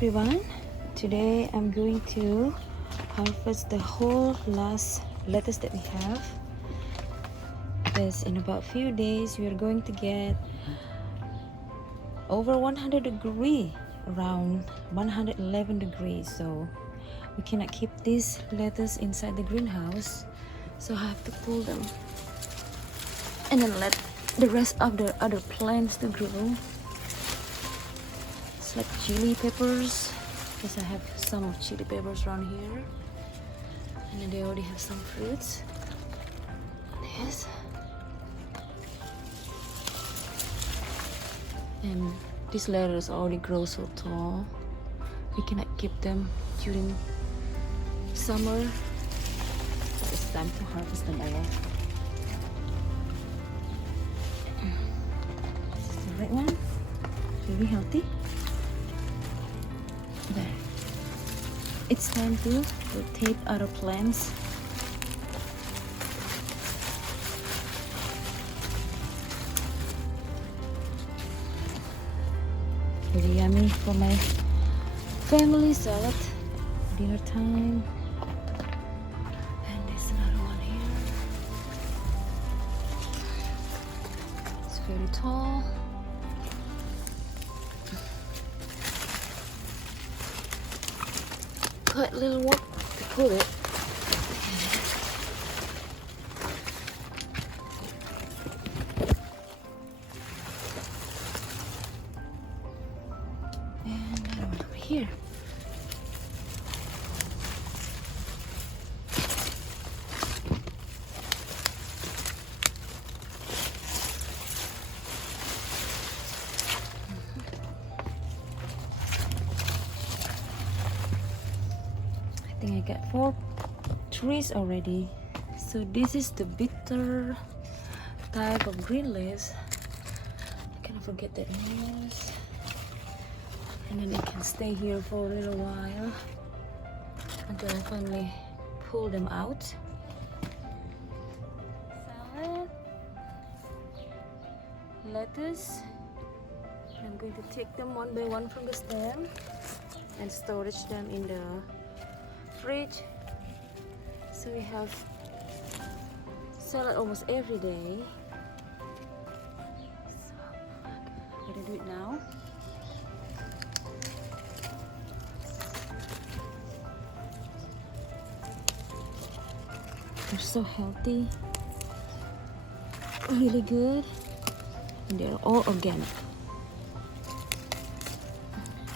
Everyone, today I'm going to harvest the whole last lettuce that we have, because in about few days we are going to get over 100 degree, around 111 degrees, so we cannot keep this lettuce inside the greenhouse, so I have to pull them and then let the rest of the other plants to grow. It's like chili peppers, because I have some chili peppers around here, and then they already have some fruits. This, and these lettuce already grow so tall, we cannot keep them during summer, so it's time to harvest them all. This is the right one, very healthy. There. It's time to rotate other plants. Very yummy for my family salad, dinner time. And there's another one here. It's very tall. Quite a little work to pull it. And another one over here. I think I got 4 trees already. So this is the bitter type of green leaves. I kind of forget the names. And then it can stay here for a little while until I finally pull them out. Salad, lettuce. I'm going to take them one by one from the stem and storage them in the fridge, so we have salad almost every day. So I'm gonna do it now. They're so healthy, really good, and they're all organic.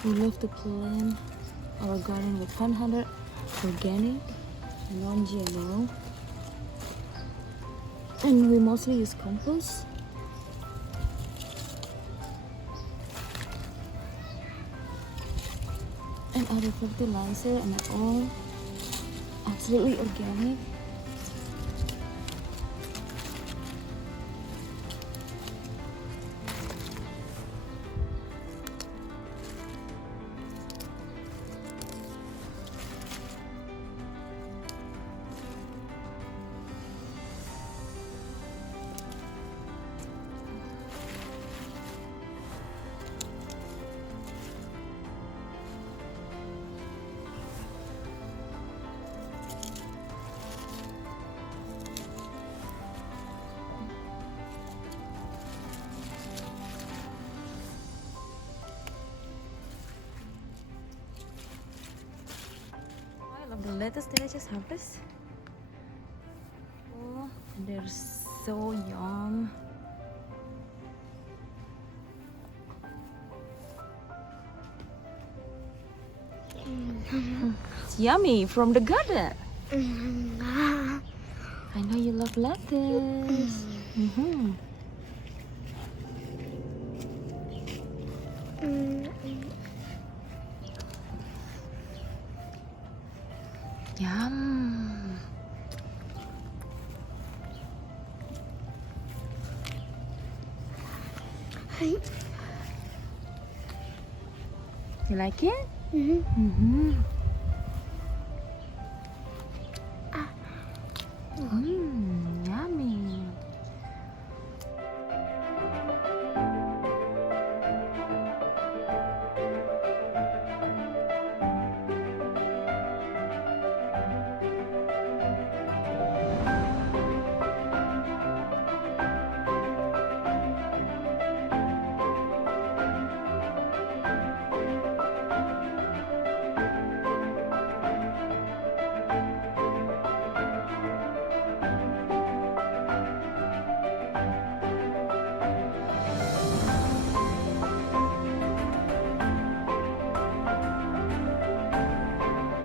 We love to plant our garden with 100% organic, non-GMO, and we mostly use compost. And other fertilizer, and all absolutely organic. Of the lettuce that I just harvested. Oh, they're so yum. It's yummy from the garden. I know you love lettuce. Yum. You like it? Mm-hmm. Mm-hmm.